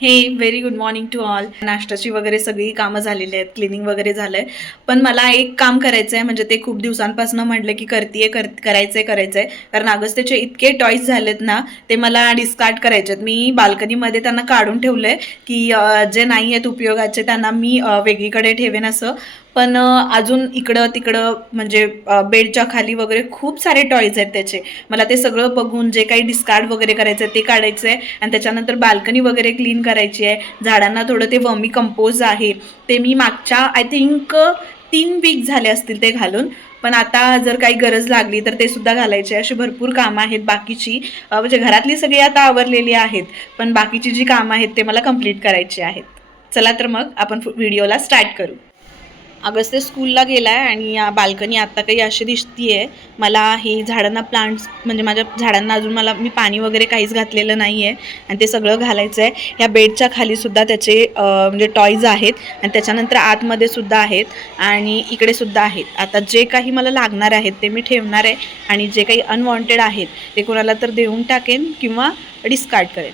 हे very good morning to all. नाश्त्याची वगैरे सगळी कामं झालेली आहेत, क्लिनिंग वगैरे झालंय. पण मला एक काम करायचं आहे, म्हणजे ते खूप दिवसांपासून म्हटलं की करायचंय. कारण अगस्त्यचे इतके टॉईज झालेत ना, ते मला डिस्कार्ड करायचे आहेत. मी बाल्कनीमध्ये त्यांना काढून ठेवलंय की जे नाही आहेत उपयोगाचे त्यांना मी वेगळीकडे ठेवेन असं. पण अजून इकडं तिकडं म्हणजे बेडच्या खाली वगैरे खूप सारे टॉईज आहेत त्याचे. मला ते सगळं बघून जे काही डिस्कार्ड वगैरे करायचं आहे ते काढायचं आहे आणि त्याच्यानंतर बाल्कनी वगैरे क्लीन करायची आहे. झाडांना थोडं ते वर्मी कंपोज आहे ते मी मागच्या आय थिंक 3 वीक झाले असतील ते घालून. पण आता जर काही गरज लागली तर ते सुद्धा घालायचे. अशी भरपूर कामं आहेत बाकीची, म्हणजे घरातली सगळी आता आवरलेली आहेत, पण बाकीची जी कामं आहेत ते मला कंप्लीट करायची आहेत. चला तर मग आपण व्हिडिओला स्टार्ट करू. अगस्त्य स्कूलला गेलाय आणि बाल्कनी आता काही अशी दिसतीये. मला ही झाडांना प्लांट्स म्हणजे माझ्या झाडांना अजून मी पाणी वगैरे काहीच घातलेलं नाहीये आणि ते सगळं घालायचं आहे. ह्या बेडच्या खाली सुद्धा त्याचे म्हणजे टॉईज आहेत आणि त्याच्यानंतर आतमध्ये सुद्धा आहेत आणि इकडे सुद्धा आहेत. आता जे काही मला लागणार आहेत ते मी ठेवणार आहे आणि जे काही अनवॉन्टेड आहेत ते कोणाला तर देऊन टाकेन किंवा डिस्कार्ड करेन.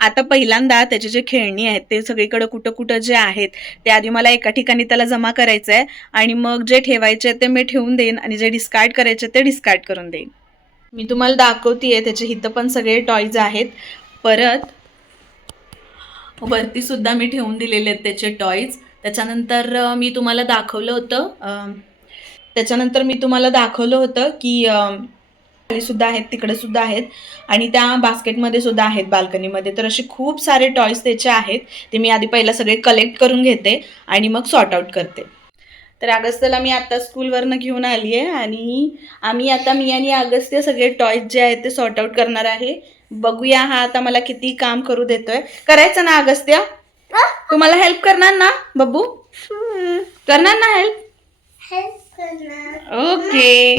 आता पहिल्यांदा त्याचे जे खेळणी आहेत ते सगळीकडे कुठं कुठं जे आहेत ते आधी मला एका ठिकाणी त्याला जमा करायचं आहे आणि मग जे ठेवायचे ते मी ठेवून देईन आणि जे डिस्कार्ड करायचे ते डिस्कार्ड करून देईन. मी तुम्हाला दाखवतेय त्याचे इथं पण सगळे टॉयज आहेत. परत वरती सुद्धा मी ठेवून दिलेले आहेत त्याचे टॉयज. त्याच्यानंतर मी तुम्हाला दाखवलं होतं की खाली सुद्धा आहेत, तिकडे सुद्धा आहेत आणि त्या बास्केटमध्ये सुद्धा आहेत बाल्कनीमध्ये. तर असे खूप सारे टॉयज त्याचे आहेत. ते मी आधी पहिला सगळे कलेक्ट करून घेते आणि मग सॉर्ट आउट करते. तर अगस्त्यला मी आता स्कूलवरनं घेऊन आली आहे आणि मी आणि अगस्त्य सगळे टॉयज जे आहेत ते सॉर्ट आउट करणार आहे. बघूया हा आता मला किती काम करू देतोय. करायचं ना अगस्त्य? तुम्हाला हेल्प करणार ना बब्बू? करणार ना हेल्प? ओके.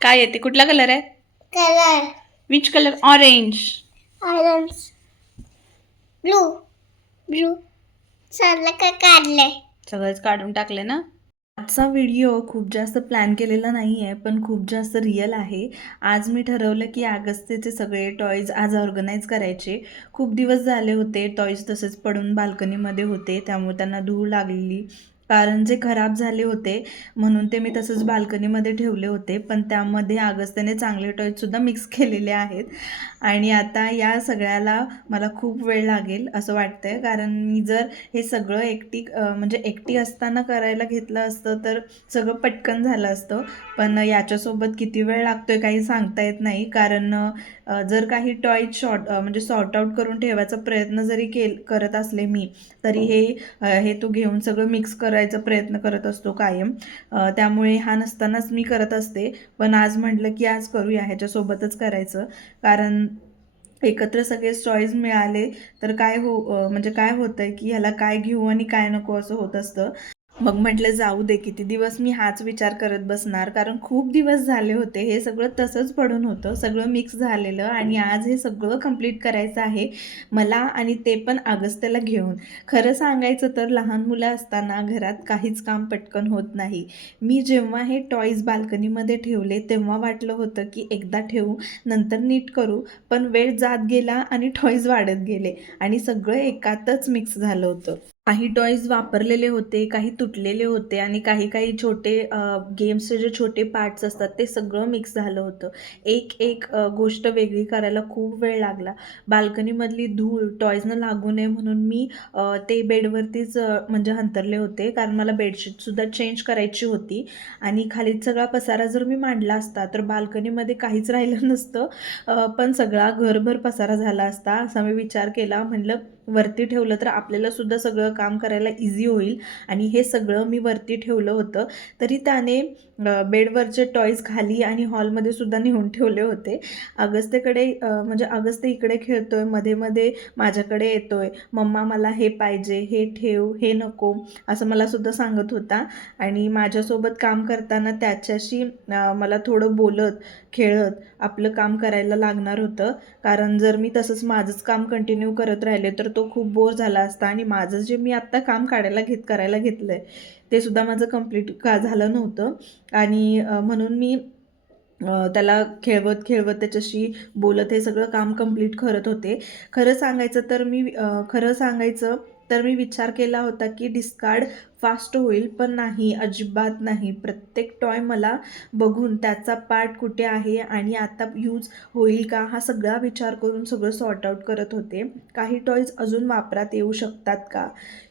काय येते? कुठला कलर आहे? Colour which colour? Orange. Orange blue blue सगळं का काढलंय. सगळंच काढून टाकले ना. आजचा व्हिडिओ खूप जास्त प्लॅन केलेला नाही आहे, पण खूप जास्त रिअल आहे. आज मी ठरवलं की अगस्त्यचे सगळे टॉयज आज ऑर्गनाईज करायचे. खूप दिवस झाले होते टॉयज तसेच पडून बाल्कनीमध्ये होते, त्यामुळे त्यांना धूळ लागलेली. कारण जे खराब झाले होते म्हणून ते मी तसंच बाल्कनीमध्ये ठेवले होते, पण त्यामध्ये अगस्त्याने चांगले टॉयजसुद्धा मिक्स केलेले आहेत आणि आता या सगळ्याला मला खूप वेळ लागेल असं वाटतंय. कारण मी जर हे सगळं म्हणजे एकटी असताना करायला घेतलं असतं तर सगळं पटकन झालं असतं, पण याच्यासोबत किती वेळ लागतोय काही सांगता येत नाही. कारण जर काही टॉयज म्हणजे सॉर्ट आउट करून ठेवायचा प्रयत्न जरी करत असले मी, तरी हे तू घेऊन सगळं मिक्स करायचा प्रयत्न करत असतो कायम. त्यामुळे हा नसतानाच मी करत असते, पण आज म्हटलं की आज करूया, ह्याच्यासोबतच करायचं. कारण एकत्र सगळे चॉईस मिळाले तर म्हणजे काय होतंय की ह्याला काय घेऊ आणि काय नको असं होत असतं. मग म्हटलं जाऊ दे, किती दिवस मी हाच विचार करत बसणार. कारण खूप दिवस झाले होते हे सगळं तसंच पडून होतं, सगळं मिक्स झालेलं आणि आज हे सगळं कंप्लीट करायचं आहे मला आणि ते पण अगस्त्यला घेऊन. खरं सांगायचं तर लहान मुलं असताना घरात काहीच काम पटकन होत नाही. मी जेव्हा हे टॉईज बाल्कनीमध्ये ठेवले तेव्हा वाटलं होतं की एकदा ठेवू नंतर नीट करू, पण वेळ जात गेला आणि टॉईज वाढत गेले आणि सगळं एकातच मिक्स झालं होतं. काही टॉईज वापरलेले होते, काही तुटलेले होते आणि काही काही छोटे गेम्सचे जे छोटे पार्ट्स असतात ते सगळं मिक्स झालं होतं. एक गोष्ट वेगळी करायला खूप वेळ लागला. बाल्कनीमधली धूळ टॉईजनं लागू नये म्हणून मी ते बेडवरतीच म्हणजे अंथरले होते, कारण मला बेडशीटसुद्धा चेंज करायची होती आणि खालीच सगळा पसारा जर मी मांडला असता तर बाल्कनीमध्ये काहीच राहिलं नसतं, पण सगळा घरभर पसारा झाला असता. असा मी विचार केला. म्हटलं वरती ठेवलं तर आपल्याला सुद्धा सगळं काम करायला इझी होईल आणि हे सगळं मी वरती ठेवलं होतं. तरी त्याने बेडवरचे टॉईज खाली आणि हॉलमध्ये सुद्धा नेऊन ठेवले होते. अगस्त्यकडे म्हणजे अगस्त्य इकडे खेळतोय, मध्ये मध्ये माझ्याकडे येतोय, मम्मा मला हे पाहिजे, हे ठेव, हे नको असं मला सुद्धा सांगत होता आणि माझ्यासोबत काम करताना त्याच्याशी मला थोडं बोलत खेळत आपलं काम करायला लागणार होतं. कारण जर मी तसंच माझंच काम कंटिन्यू करत राहिले तर तो खूप बोर झाला असता आणि माझं जे मी आत्ता काम करायला घेतलं आहे ते सुद्धा माझं कंप्लीट का झालं नव्हतं. आणि म्हणून मी त्याला खेळवत खेळवत त्याच्याशी बोलत हे सगळं काम कंप्लीट करत होते. खरं सांगायचं तर मी विचार केला होता की डिस्कार्ड फास्ट होईल, पण नाही, अजिबात नाही. प्रत्येक टॉय मला बघून त्याचा पार्ट कुठे आहे आणि आता यूज होईल का, हा सगळा विचार करून सगळं सॉर्ट आउट करत होते. काही टॉयज अजून वापरात येऊ शकतात का,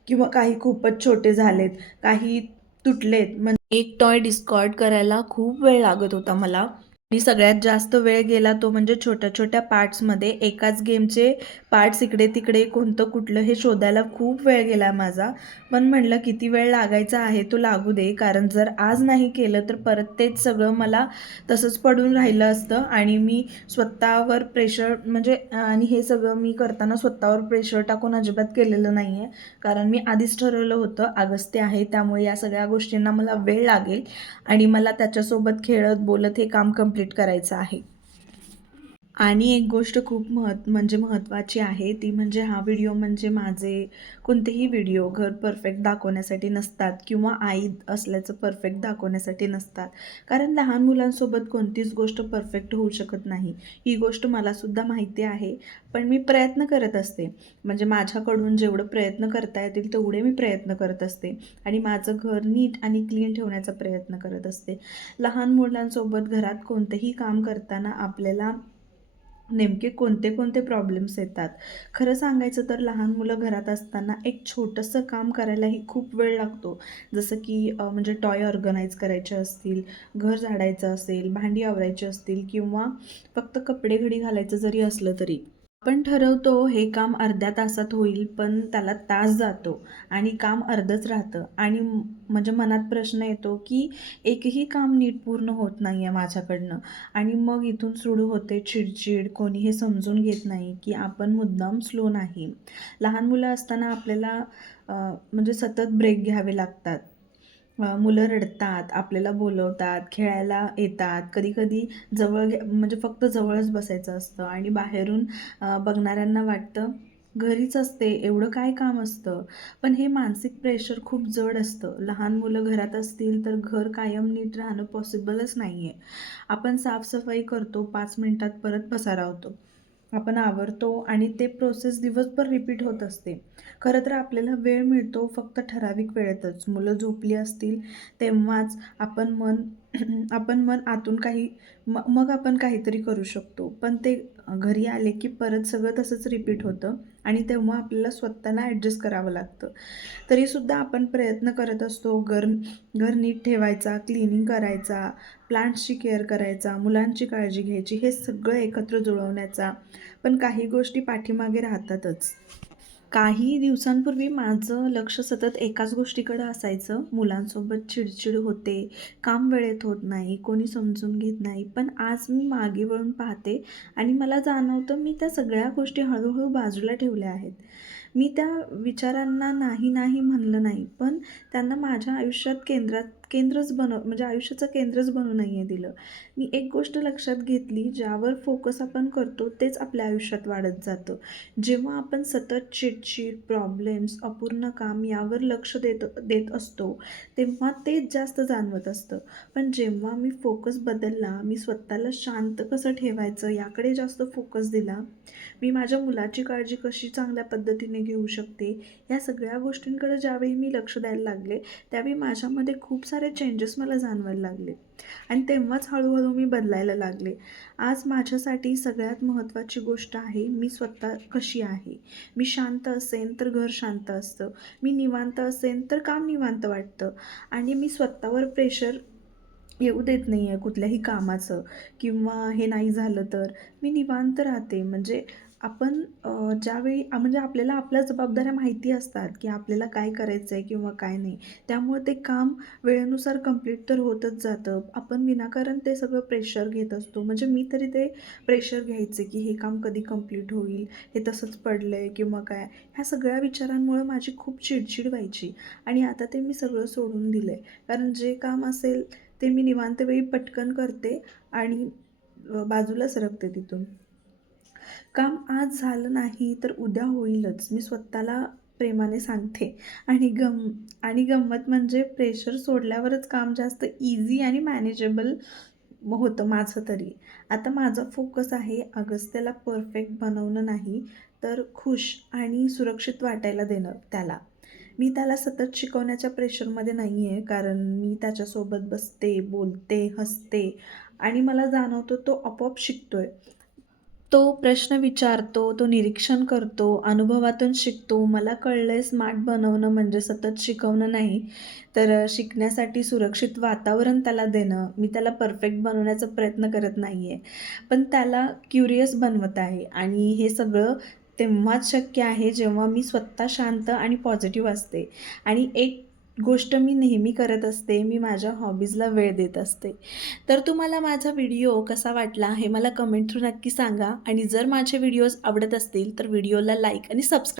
किंवा काही खूपच छोटे झालेत, काही तुटलेत. म्हणजे एक टॉय डिस्कार्ड करायला खूप वेळ लागत होता मला. आणि सगळ्यात जास्त वेळ गेला तो म्हणजे छोट्या छोट्या पार्ट्समध्ये. एकाच गेमचे पार्ट्स इकडे तिकडे कोणतं कुठलं हे शोधायला खूप वेळ गेला माझा. पण म्हणलं किती वेळ लागायचा आहे तो लागू दे, कारण जर आज नाही केलं तर परत तेच सगळं मला तसंच पडून राहिलं असतं. आणि मी स्वतःवर प्रेशर म्हणजे आणि हे सगळं मी करताना स्वतःवर प्रेशर टाकून अजिबात केलेलं नाही आहे. कारण मी आधीच ठरवलं होतं अगस्त्य आहे त्यामुळे या सगळ्या गोष्टींना मला वेळ लागेल आणि मला त्याच्यासोबत खेळत बोलत हे काम कंप्लीट करायचं आहे. आणि एक गोष्ट खूप महत्त्वाची आहे, ती म्हणजे हा व्हिडिओ म्हणजे माझे कोणतेही व्हिडिओ घर परफेक्ट दाखवण्यासाठी नसतात किंवा आई असल्याचं परफेक्ट दाखवण्यासाठी नसतात. कारण लहान मुलांसोबत कोणतीच गोष्ट परफेक्ट होऊ शकत नाही. ही गोष्ट मलासुद्धा माहिती आहे. पण मी प्रयत्न करत असते. म्हणजे माझ्याकडून जेवढं प्रयत्न करता येतील तेवढे मी प्रयत्न करत असते आणि माझं घर नीट आणि क्लीन ठेवण्याचा प्रयत्न करत असते. लहान मुलांसोबत घरात कोणतेही काम करताना आपल्याला नेमके कोणते कोणते प्रॉब्लेम्स येतात. खरं सांगायचं तर लहान मुलं घरात असताना एक छोटंसं काम करायलाही खूप वेळ लागतो. जसं की म्हणजे टॉय ऑर्गनाईज करायचे असतील, घर झाडायचं असेल, भांडी आवरायची असतील किंवा फक्त कपडे घडी घालायचं जरी असलं तरी. आपण ठरवतो हे काम अर्ध्या तासात होईल, पण त्याला तास जातो आणि काम अर्धच राहतं. आणि म्हणजे मनात प्रश्न येतो की एकही काम नीट पूर्ण होत नाही आहे माझ्याकडनं. आणि मग इथून सुरू होते चिडचिड. कोणी हे समजून घेत नाही की आपण मुद्दाम स्लो नाही. लहान मुलं असताना आपल्याला म्हणजे सतत ब्रेक घ्यावे लागतात. मुलं रडतात, आपल्याला बोलवतात, खेळायला येतात. कधी-कधी म्हणजे फक्त जवळच बसायचं असतं आणि बाहेरून बघणाऱ्यांना वाटतं घरीच असते, एवढं काय काम असतं. पण हे मानसिक प्रेशर खूप जड असतं. लहान मुलं घरात असतील तर घर कायम नीट राहणं पॉसिबलच नाही आहे. आपण साफसफाई करतो, 5 मिनिटात परत पसारा होतो. आपण आवरतो आणि ते प्रोसेस दिवसभर रिपीट होत असते. खरं तर आपल्याला वेळ मिळतो फक्त ठराविक वेळेतच. मुलं झोपली असतील तेव्हाच आपण मन आतून मग आपण काहीतरी करू शकतो. पण ते घरी आले की परत सगळं तसंच रिपीट होतं आणि तेव्हा आपल्याला स्वतःला ॲडजस्ट करावं लागतं. तरीसुद्धा आपण प्रयत्न करत असतो. घर नीट ठेवायचा, क्लिनिंग करायचा, प्लांट्सची केअर करायचा, मुलांची काळजी घ्यायची, हे सगळं एकत्र जुळवण्याचा. पण काही गोष्टी पाठीमागे राहतातच. काही दिवसांपूर्वी माझं लक्ष सतत एकाच गोष्टीकडे असायचं. मुलांसोबत चिडचिड होते, काम वेळेत होत नाही, कोणी समजून घेत नाही. पण आज मी मागे वळून पाहते आणि मला जाणवतं मी त्या सगळ्या गोष्टी हळूहळू बाजूला ठेवल्या आहेत. मी त्या विचारांना नाही, नाही म्हणलं नाही, पण त्यांना माझ्या आयुष्यात म्हणजे आयुष्याचं केंद्रच बनू नाही दिलं. मी एक गोष्ट लक्षात घेतली, ज्यावर फोकस आपण करतो तेच आपल्या आयुष्यात वाढत जातं. जेव्हा आपण सतत चिडचिड, प्रॉब्लेम्स, अपूर्ण काम यावर लक्ष देत असतो, तेव्हा तेच जास्त जाणवत असतं. पण जेव्हा मी फोकस बदलला, मी स्वतःला शांत कसं ठेवायचं याकडे जास्त फोकस दिला, मी माझ्या मुलाची काळजी कशी चांगल्या पद्धतीने घेऊ शकते, या सगळ्या गोष्टींकडे ज्यावेळी मी लक्ष द्यायला लागले, त्यावेळी माझ्यामध्ये खूप सारे चेंजेस मला जाणवायला लागले आणि तेव्हाच हळूहळू मी बदलायला लागले. आज माझ्यासाठी सगळ्यात महत्त्वाची गोष्ट आहे, मी स्वतः कशी आहे. मी शांत असेन तर घर शांत असतं. मी निवांत असेन तर काम निवांत वाटतं. आणि मी स्वतःवर प्रेशर येऊ देत नाही आहे कुठल्याही कामाचं, किंवा हे नाही झालं तर मी निवांत राहते. म्हणजे आपण म्हणजे आपल्याला आपल्या जबाबदाऱ्या माहिती असतात की आपल्याला काय करायचं आहे किंवा काय नाही. त्यामुळे ते काम वेळेनुसार कंप्लीट तर होतच जातं. आपण विनाकारण ते सगळं प्रेशर घेत असतो. म्हणजे मी तरी ते प्रेशर घ्यायचे की हे काम कधी कंप्लीट होईल, हे तसंच पडलं आहे किंवा काय. ह्या सगळ्या विचारांमुळे माझी खूप चिडचिड व्हायची आणि आता ते मी सगळं सोडून दिलं आहे. कारण जे काम असेल ते मी निवांत वेळी पटकन करते आणि बाजूला सरकते तिथून. काम आज झालं नाही तर उद्या होईलच. मी स्वतःला प्रेमाने सांगते. आणि गंमत म्हणजे प्रेशर सोडल्यावरच काम जास्त इझी आणि मॅनेजेबल होतं माझं तरी. आता माझा फोकस आहे अगस्त्याला परफेक्ट बनवणं नाही, तर खुश आणि सुरक्षित वाटायला देणं त्याला. मी त्याला सतत शिकवण्याच्या प्रेशरमध्ये नाही आहे, कारण मी त्याच्यासोबत बसते, बोलते, हसते आणि मला जाणवतं तो आपोआप शिकतोय. तो प्रश्न विचारतो, तो निरीक्षण करतो, अनुभवातून शिकतो. मला कळलंय स्मार्ट बनवणं म्हणजे सतत शिकवणं नाही, तर शिकण्यासाठी सुरक्षित वातावरण त्याला देणं. मी त्याला परफेक्ट बनवण्याचा प्रयत्न करत नाही आहे, पण त्याला क्युरियस बनवत आहे आणि हे सगळं तेव्हाच शक्य आहे, जेव्हा मी स्वतः शांत आणि पॉझिटिव्ह असते. आणि एक गोष्ट मी नेहमी करत असते, मी माझ्या हॉबीजला वेळ देत असते. तर तुम्हाला माझा व्हिडिओ कसा वाटला हे मला कमेंट थ्रू नक्की सांगा आणि जर माझे व्हिडिओज आवडत असतील तर व्हिडिओला लाईक आणि सबस्क्राईब